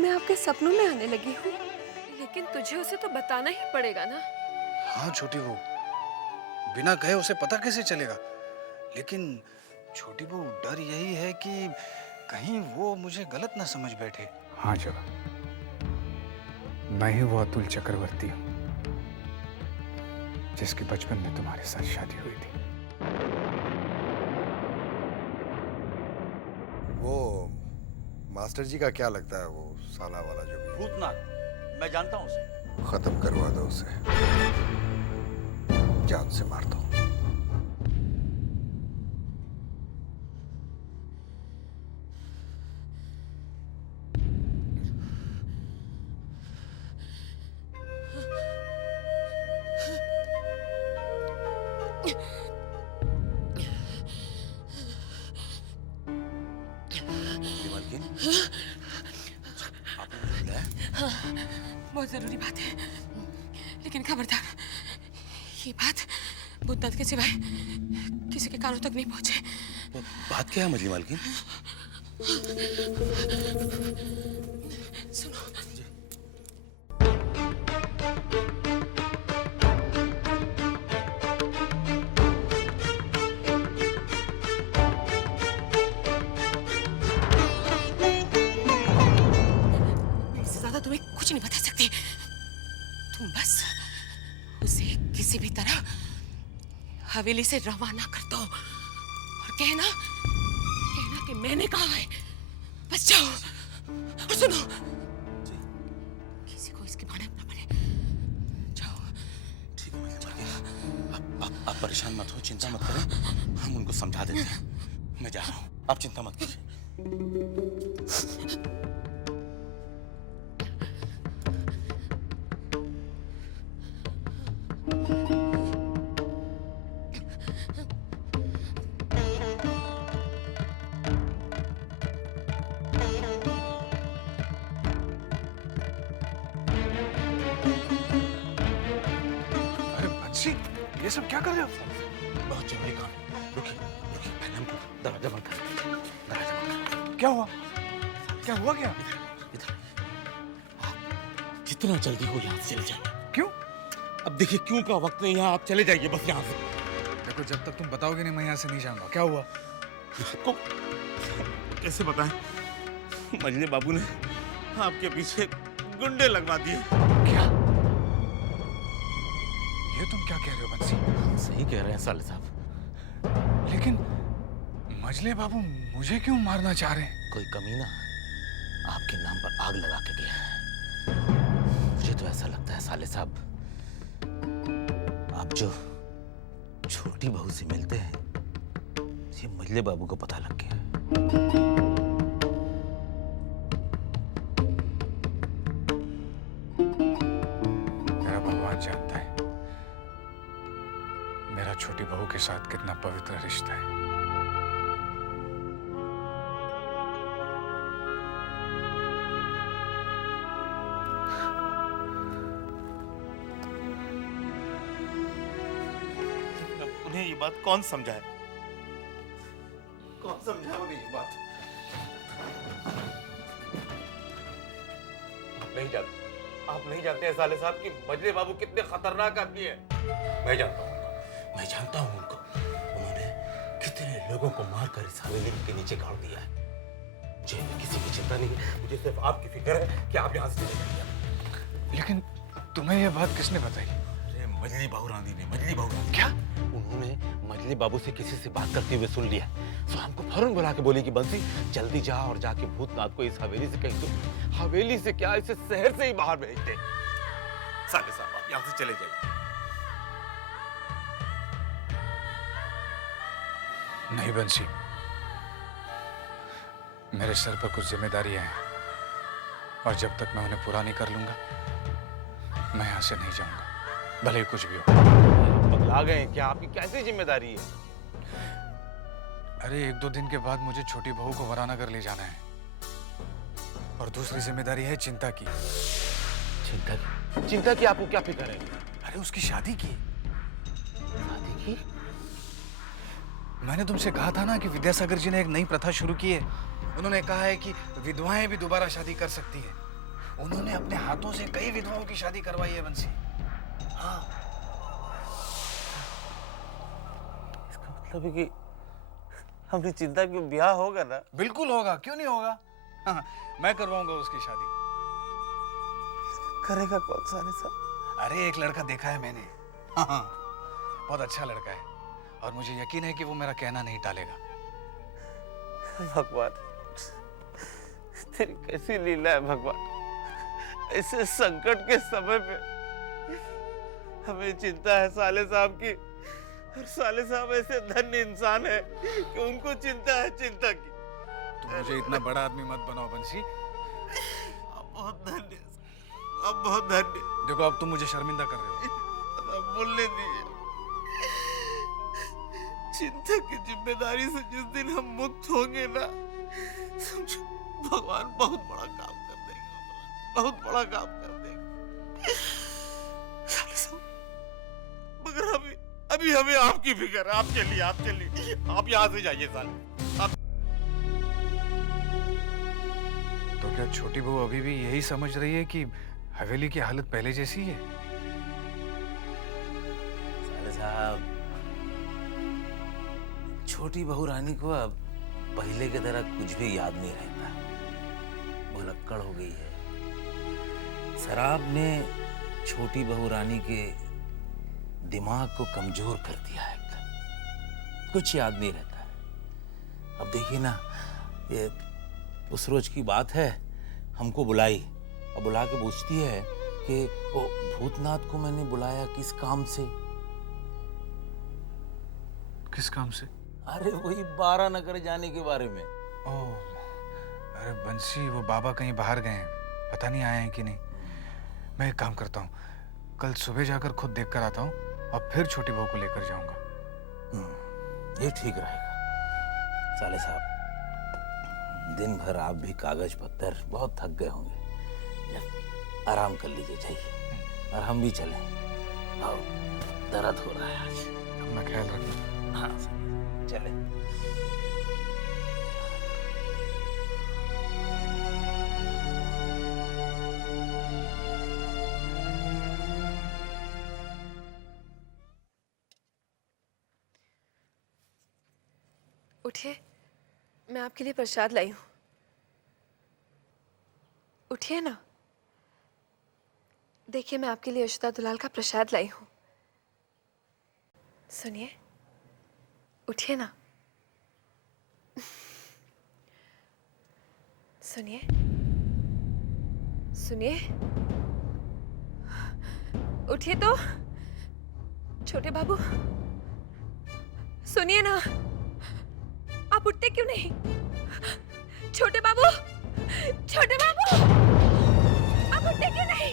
मैं आपके सपनों में आने लगी हूँ। लेकिन तुझे उसे तो बताना ही पड़ेगा ना। हाँ छोटी बहू, बिना कहे उसे पता कैसे चलेगा? लेकिन छोटी बहू, डर यही है कि कहीं वो मुझे गलत ना समझ बैठे। हाँ जवा, मैं ही वो अतुल चक्रवर्ती हूँ जिसकी बचपन में तुम्हारे साथ शादी हुई थी। वो मास्टर जी का क्या लगता है, वो साला वाला जो भी है? भूतनाथ, मैं जानता हूँ उसे। खत्म करवा दो उसे, जान से मार दो। मालकिन, आपने मुझे बुलाया? बहुत जरूरी बात है, लेकिन खबरदार, ये बात भूतनाथ के सिवाय किसी के कानों तक नहीं पहुंचे। बात क्या है मजली मालकिन? सुनो। इससे ज्यादा तुम्हें कुछ नहीं बता सकती। तुम बस उसे किसी भी तरह हवेली से रवाना कर दो और कहना कि मैंने कहा है। बस जाओ और सुनो, किसी को इसके बारे में ना पड़े। जाओ। ठीक है मजली मालकिन, आप परेशान मत हो, चिंता मत करें, हम उनको समझा देते हैं। मैं जा रहा हूँ, आप चिंता मत कीजिए। अरे बंसी, ये सब क्या कर रहे हो? बहुत जरूरी काम है, रुकिए रुकिए, पहले हम दरवाजा बंद करें। दरवाजा बंद करें। क्या हुआ? क्या हुआ क्या? इधर, आप जितना जल्दी हो यहाँ से चले जाइए। क्यों? अब देखिए, क्यों का वक्त नहीं है, आप चले जाइए बस यहाँ से। देखो, जब तक तुम बताओगे नहीं मैं यहाँ से नहीं जाऊंगा। क्या हुआ? आपको कैसे बताएं? मजले बाबू ने आपके पीछे गुंडे लगवा दिए। क्या? ये तुम क्या कह रहे हो बंसी? सही कह रहे हैं साले साहब। लेकिन मजले बाबू मुझे क्यों मारना चाह रहे हैं? कोई कमीना आपके नाम पर आग लगा के गया है। मुझे तो ऐसा लगता है साले साहब, आप जो छोटी बहू से मिलते हैं, ये मजले बाबू को पता लग गया। मेरा भगवान जानता है मेरा छोटी बहू के साथ कितना पवित्र रिश्ता है। उन्हें ये बात कौन समझाए? कौन समझाए उन्हें ये बात? आप नहीं जानते हैं साले साहब कि मजले बाबू कितने खतरनाक आदमी है। मैं जानता हूँ उनको। उन्होंने कितने लोगों को मारकर इस हवेली के नीचे गाड़ दिया है। मुझे किसी की चिंता नहीं है, मुझे सिर्फ आपकी फिक्र है कि आप यहाँ से चले जाइए। लेकिन तुम्हें यह बात किसने बताई? अरे मजली बाबू रानी ने, मजली बाबू रानी। क्या? उन्होंने मजली बाबू से किसी से बात करते हुए सुन लिया, तो हमको फौरन बुला के बोली कि बंसी जल्दी जा और जाके भूतनाथ को इस हवेली से कहीं तो, हवेली से क्या इसे शहर से ही बाहर भेज दे। साले साहब, आप यहाँ से चले जाइए। नहीं बंसी, मेरे सर पर कुछ जिम्मेदारियां हैं और जब तक मैं उन्हें पूरा नहीं कर लूंगा मैं यहाँ से नहीं जाऊंगा, भले ही कुछ भी हो। पगला गए क्या? आपकी कैसी जिम्मेदारी है? अरे 1-2 दिन के बाद मुझे छोटी बहू को वरानगर ले जाना है और दूसरी जिम्मेदारी है चिंता की। चिंता की आपको क्या फिक्र है? अरे उसकी शादी की। शादी की? मैंने तुमसे कहा था ना कि विद्यासागर जी ने एक नई प्रथा शुरू की है। उन्होंने कहा है कि विधवाएं भी दोबारा शादी कर सकती है। उन्होंने अपने हाथों से कई विधवाओं की शादी करवाई है बंसी। हाँ, इसका मतलब है कि हमने चिंता की ब्याह होगा ना? बिल्कुल होगा, क्यों नहीं होगा। हाँ, मैं करवाऊंगा उसकी शादी। करेगा कौन साले साहब? अरे एक लड़का देखा है मैंने। हाँ, बहुत अच्छा लड़का है और मुझे यकीन है कि वो मेरा कहना नहीं टालेगा। भगवान, तेरी कैसी लीला है भगवान। ऐसे संकट के समय पे हमें चिंता है साले साहब की, और साले साहब ऐसे धन्य इंसान है कि उनको चिंता है चिंता की। तुम मुझे इतना बड़ा आदमी मत बनाओ बंसी। अब बहुत धन्य, अब बहुत धन्य। देखो अब तुम मुझे शर्मिंदा कर रहे हो। अब बोलने दीजिए। चिंता की जिम्मेदारी से जिस दिन हम मुक्त होंगे ना, समझो भगवान बहुत बड़ा काम कर देगा, बहुत बड़ा काम कर देगा। साले साहब, मगर अभी हमें आपकी फिक्र है। आप चलिए, आप चलिए, आप यहाँ से जाइए साले। आप तो क्या छोटी बहू अभी भी यही समझ रही है कि हवेली की हालत पहले जैसी है? साले साहब, छोटी बहू रानी को अब पहले की तरह कुछ भी याद नहीं रहता। भुलक्कड़ हो गई है। शराब ने छोटी बहू रानी के दिमाग को कमजोर कर दिया है एकदम। कुछ याद नहीं रहता है। अब देखिए ना, ये उस रोज की बात है, हमको बुलाई और बुला के पूछती है कि वो भूतनाथ को मैंने बुलाया किस काम से? किस काम से? अरे वही 12 नगर जाने के बारे में। ओह, अरे बंसी, वो बाबा कहीं बाहर गए हैं, पता नहीं आए हैं कि नहीं। मैं एक काम करता हूँ, कल सुबह जाकर खुद देख कर आता हूँ और फिर छोटी बहू को लेकर जाऊंगा। ये ठीक रहेगा। साले साहब, दिन भर आप भी कागज पत्तर बहुत थक गए होंगे, आराम कर लीजिए, जाइए। और हम भी चलें। आओ, दर्द हो रहा है आज। अपना ख्याल रखना। हाँ, चले। उठिए, मैं आपके लिए प्रसाद लाई हूं। उठिए ना, देखिए मैं आपके लिए अशोदा दुलाल का प्रसाद लाई हूं। सुनिए, उठिए ना, सुनिए, सुनिए, उठिए तो। छोटे बाबू, सुनिए ना, आप उठते क्यों नहीं? छोटे बाबू, छोटे बाबू, आप उठते क्यों नहीं?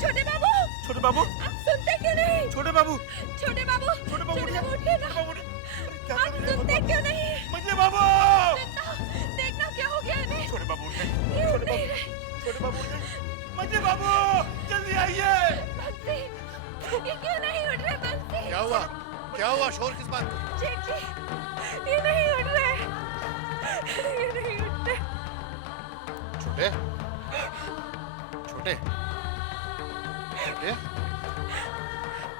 छोटे बाबू, छोटे बाबू, आप सुनते क्यों नहीं? छोटे बाबू, छोटे बाबू, छोटे बाबू, उठिए ना। आप सुनते क्यों नहीं? मजले बाबू, देखना क्या हो गया इन्हें? छोटे बाबू, ये उठ नहीं रहे। छोटे बाबू, मजले बाबू, जल्दी आइए। बंसी, ये क्यों नहीं उठ रहे? बंसी, क्या हुआ? क्या हुआ? शोर किस बात? जेठ जी, ये नहीं उठ रहे, ये नहीं उठते। छोटे, छोटे, छोटे,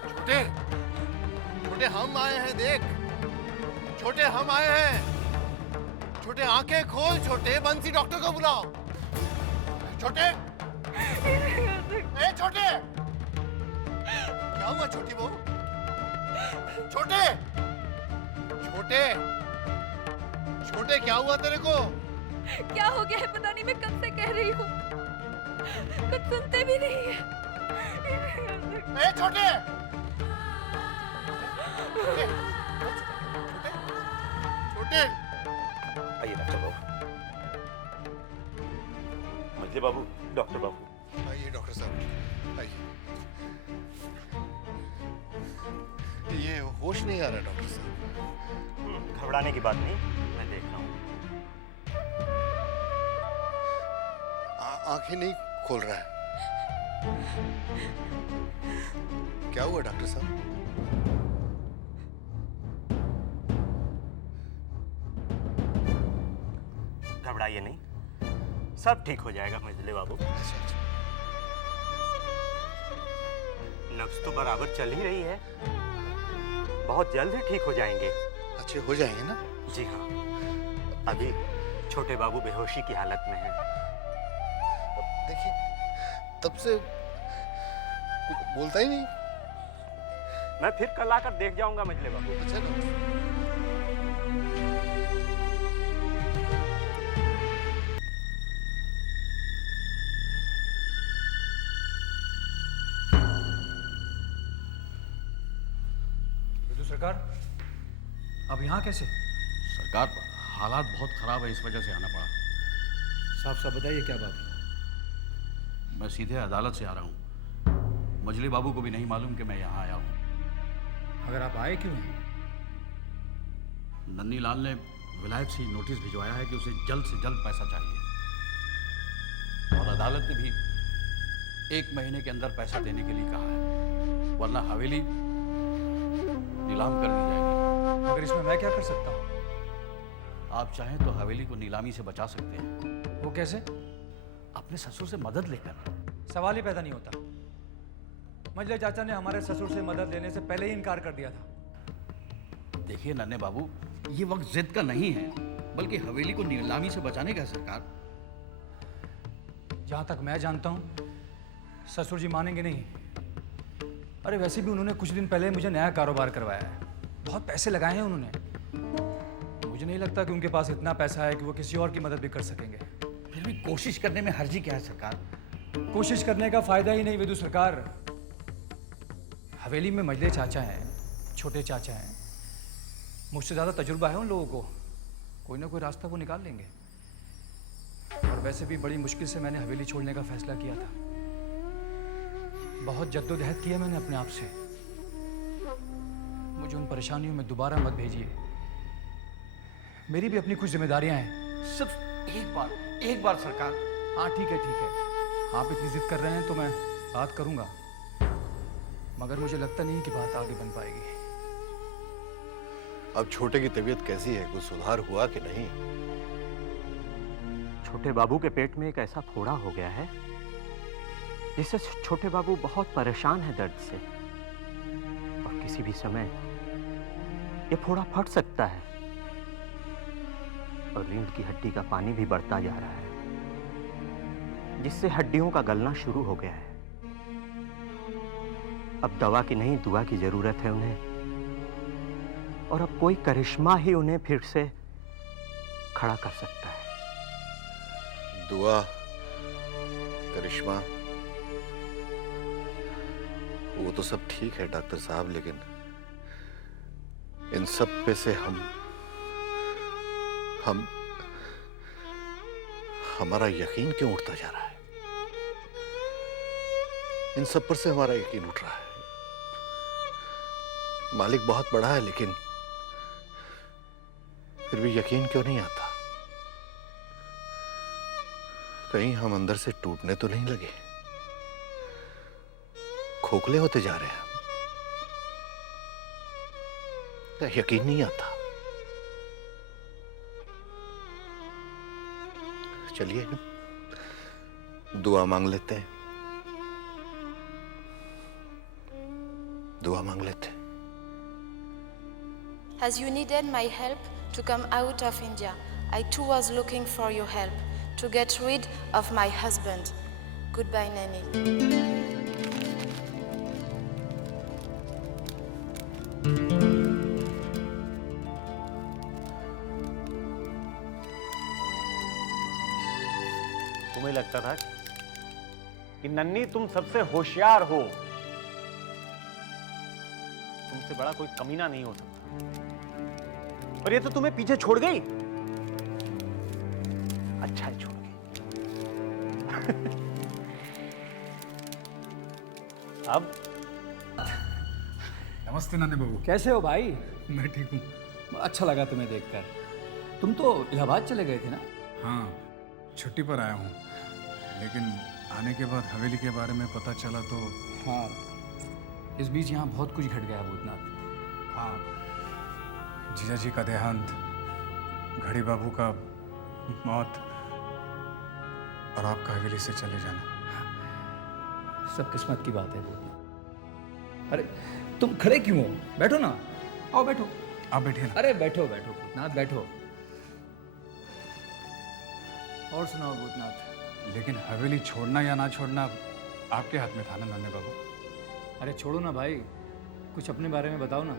छोटे, छोटे, हम आए हैं, देख। छोटे, हम आए हैं। छोटे, आंखें खोल। छोटे, बंसी डॉक्टर को बुलाओ। छोटे, ए छोटे, क्या हुआ छोटी बहू? छोटे, छोटे, छोटे, क्या हुआ तेरे को? क्या हो गया है पता नहीं, मैं कब से कह रही हूँ, कुछ सुनते भी नहीं है। ए छोटे, छोटे, छोटे, आइए डॉक्टर बाबू। मजले बाबू, डॉक्टर बाबू। आइए डॉक्टर साहब, आइए। ये होश नहीं आ रहा डॉक्टर साहब। घबराने की बात नहीं, मैं देख रहा हूँ। आंखें नहीं खोल रहा है। क्या हुआ डॉक्टर साहब? घबराइए नहीं, सब ठीक हो जाएगा मजले बाबू। नब्ज तो बराबर चल ही रही है, बहुत जल्द ही ठीक हो जाएंगे। अच्छे हो जाएंगे ना? जी हाँ, अभी छोटे बाबू बेहोशी की हालत में हैं। देखिए, तब से कुछ बोलता ही नहीं। मैं फिर कल आकर देख जाऊंगा मजले बाबू। अच्छा ना? विदु सरकार, अब यहाँ कैसे? सरकार, हालात बहुत खराब है, इस वजह से आना पड़ा। साफ साफ बताइए क्या बात है। मैं सीधे अदालत से आ रहा हूँ। मजली बाबू को भी नहीं मालूम कि मैं यहाँ आया हूँ। अगर आप आए क्यों हैं? नन्नी लाल ने विलायत से नोटिस भिजवाया है कि उसे जल्द से जल्द पैसा चाहिए, और अदालत ने भी 1 महीने के अंदर पैसा देने के लिए कहा है, वरना हवेली नीलाम कर दी जाएगी। मगर इसमें मैं क्या कर सकता हूँ? आप चाहें तो हवेली को नीलामी से बचा सकते हैं। वो कैसे? अपने ससुर से मदद लेकर। सवाल ही पैदा नहीं होता। मजले चाचा ने हमारे ससुर से मदद लेने से पहले ही इनकार कर दिया था। देखिए नन्हे बाबू, ये वक्त जिद का नहीं है, बल्कि हवेली को नीलामी से बचाने का। सरकार, जहां तक मैं जानता हूं ससुर जी मानेंगे नहीं। अरे वैसे भी उन्होंने कुछ दिन पहले मुझे नया कारोबार करवाया है, बहुत पैसे लगाए हैं उन्होंने। मुझे नहीं लगता कि उनके पास इतना पैसा है कि वो किसी और की मदद भी कर सकेंगे। फिर भी कोशिश करने में हर्जी क्या है सरकार? कोशिश करने का फायदा ही नहीं विदु सरकार। हवेली में मजले चाचा हैं, छोटे चाचा हैं, मुझसे ज़्यादा तजुर्बा है उन लोगों को। कोई ना कोई रास्ता वो निकाल लेंगे। और वैसे भी बड़ी मुश्किल से मैंने हवेली छोड़ने का फैसला किया था। बहुत जद्दोजहद किया मैंने अपने आप से। मुझे उन परेशानियों में दोबारा मत भेजिए। मेरी भी अपनी कुछ जिम्मेदारियां हैं। सिर्फ एक बार सरकार। हाँ ठीक है ठीक है, आप इतनी जिद कर रहे हैं तो मैं बात करूंगा, मगर मुझे लगता नहीं कि बात आगे बन पाएगी। अब छोटे की तबीयत कैसी है? कुछ सुधार हुआ कि नहीं? छोटे बाबू के पेट में एक ऐसा फोड़ा हो गया है जिससे छोटे बाबू बहुत परेशान है दर्द से, और किसी भी समय ये फोड़ा फट सकता है, और रीढ़ की हड्डी का पानी भी बढ़ता जा रहा है, जिससे हड्डियों का गलना शुरू हो गया है। अब दवा की नहीं, दुआ की जरूरत है उन्हें, और अब कोई करिश्मा ही उन्हें फिर से खड़ा कर सकता है। दुआ, करिश्मा, वो तो सब ठीक है डॉक्टर साहब, लेकिन इन सब पे से हमारा यकीन क्यों उठता जा रहा है? इन सब पर से हमारा यकीन उठ रहा है। मालिक बहुत बड़ा है, लेकिन फिर भी यकीन क्यों नहीं आता? कहीं हम अंदर से टूटने तो नहीं लगे? खोखले होते जा रहे हैं, यकीन नहीं आता। चलिए दुआ मांग लेते हैं, दुआ मांग लेते हैं। As you needed my help to come out of India, I too was looking for your help to get rid of my husband. Goodbye, Nanny. तुम्हें लगता था कि नन्नी तुम सबसे होशियार हो, तुमसे बड़ा कोई कमीना नहीं हो सकता, और ये तो तुम्हें पीछे छोड़ गई। अच्छा है छोड़ गई। अब नमस्ते नन्हे बाबू। कैसे हो भाई? मैं ठीक हूँ। अच्छा लगा तुम्हें देखकर। तुम तो इलाहाबाद चले गए थे ना? हाँ, छुट्टी पर आया हूँ, लेकिन आने के बाद हवेली के बारे में पता चला तो। हाँ, इस बीच यहाँ बहुत कुछ घट गया भूतनाथ। हाँ, जीजा जी का देहांत, घड़ी बाबू का मौत, और आपका हवेली से चले जाना। सब किस्मत की बात है भूतनाथ। अरे तुम खड़े क्यों हो? बैठो ना, आओ बैठो। आप बैठिए ना। अरे बैठो बैठो भूतनाथ, बैठो। और सुनाओ भूतनाथ। लेकिन हवेली छोड़ना या ना छोड़ना आपके हाथ में था ना नन्हे बाबू। अरे छोड़ो ना भाई, कुछ अपने बारे में बताओ ना।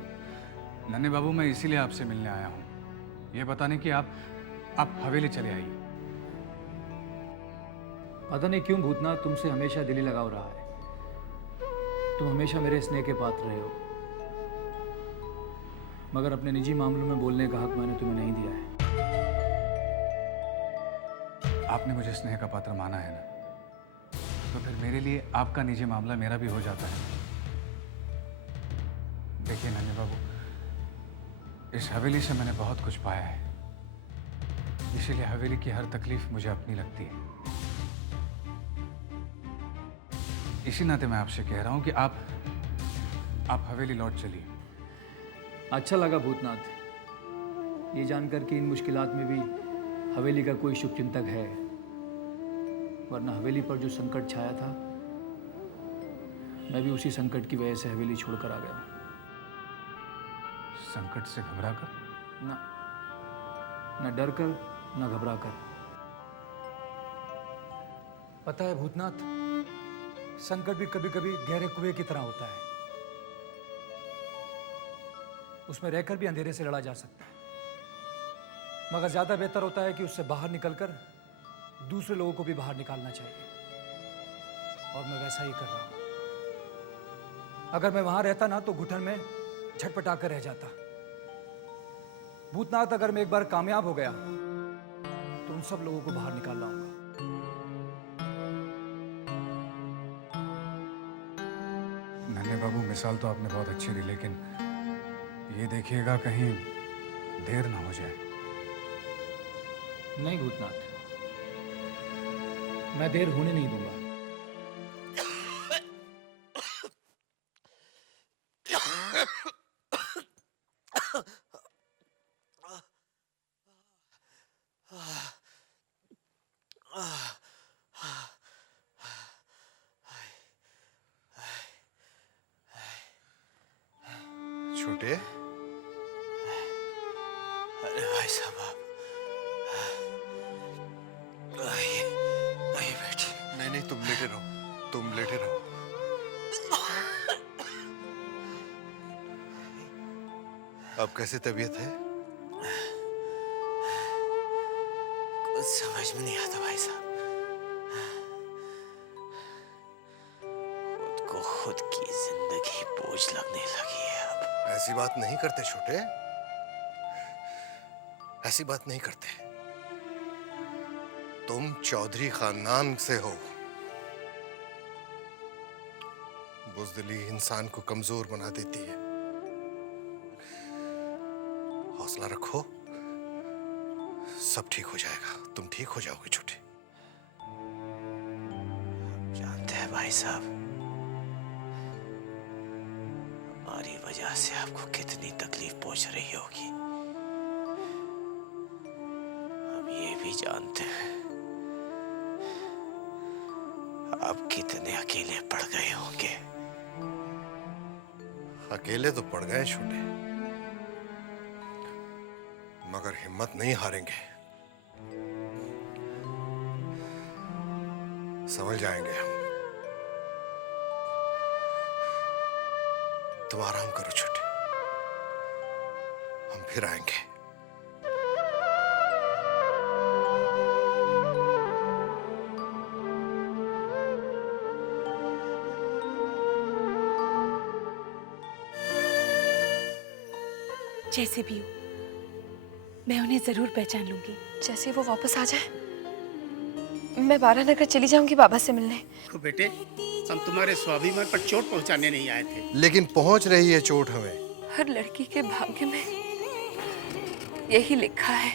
नन्हे बाबू, मैं इसीलिए आपसे मिलने आया हूँ, ये बताने कि आप हवेली चले आइए। पता नहीं क्यों भूतनाथ तुमसे हमेशा दिली लगाव रहा है। तुम हमेशा मेरे स्नेह के पात्र रहे हो, मगर अपने निजी मामलों में बोलने का हक मैंने तुम्हें नहीं दिया है। आपने मुझे स्नेह का पात्र माना है ना, तो फिर मेरे लिए आपका निजी मामला मेरा भी हो जाता है। देखिए नन्हे बाबू, इस हवेली से मैंने बहुत कुछ पाया है, इसीलिए हवेली की हर तकलीफ मुझे अपनी लगती है। इसी नाते मैं आपसे कह रहा हूं कि आप हवेली लौट चलिए। अच्छा लगा भूतनाथ ये जानकर कि इन मुश्किलात में भी हवेली का कोई शुभचिंतक है, वरना हवेली पर जो संकट छाया था, मैं भी उसी संकट की वजह से हवेली छोड़कर आ गया। संकट से घबरा कर? न डर कर न घबरा कर। पता है भूतनाथ, संकट भी कभी कभी गहरे कुएं की तरह होता है, उसमें रहकर भी अंधेरे से लड़ा जा सकता है, मगर ज्यादा बेहतर होता है कि उससे बाहर निकलकर दूसरे लोगों को भी बाहर निकालना चाहिए, और मैं वैसा ही कर रहा हूं। अगर मैं वहां रहता ना तो घुटन में झटपटा कर रह जाता। भूतनाथ, अगर मैं एक बार कामयाब हो गया तो उन सब लोगों को बाहर निकाल लाऊंगा। नन्हे बाबू, मिसाल तो आपने बहुत अच्छी दी, लेकिन ये देखिएगा कहीं देर ना हो जाए। नहीं भूतनाथ, मैं देर होने नहीं दूंगा। छोटे, अरे भाई साहब, आप आइए बैठिए। नहीं तुम लेटे रहो, तुम लेटे रहो। अब कैसी तबीयत है? कुछ समझ में नहीं आता भाई साहब, खुद को खुद की जिंदगी बोझ लगने लगी है अब। ऐसी बात नहीं करते छोटे, ऐसी बात नहीं करते। तुम चौधरी खानदान से हो। बुज़दिली इंसान को कमजोर बना देती है। हौसला रखो, सब ठीक हो जाएगा। तुम ठीक हो जाओगे छोटे। जानते हैं भाई साहब, हमारी वजह से आपको कितनी तकलीफ पहुंच रही होगी। हम ये भी जानते हैं आप कितने अकेले पड़ गए होंगे। अकेले तो पड़ गए छोटे, मगर हिम्मत नहीं हारेंगे। समझ जाएंगे हम। तुम आराम करो छोटे, हम फिर आएंगे। जैसे भी हो, मैं उन्हें जरूर पहचान लूंगी। जैसे वो वापस आ जाए, मैं बारानगर चली जाऊंगी बाबा से मिलने। तो बेटे, हम तुम्हारे स्वाभिमान पर चोट पहुंचाने नहीं आए थे। लेकिन पहुंच रही है चोट हमें। हर लड़की के भाग्य में यही लिखा है।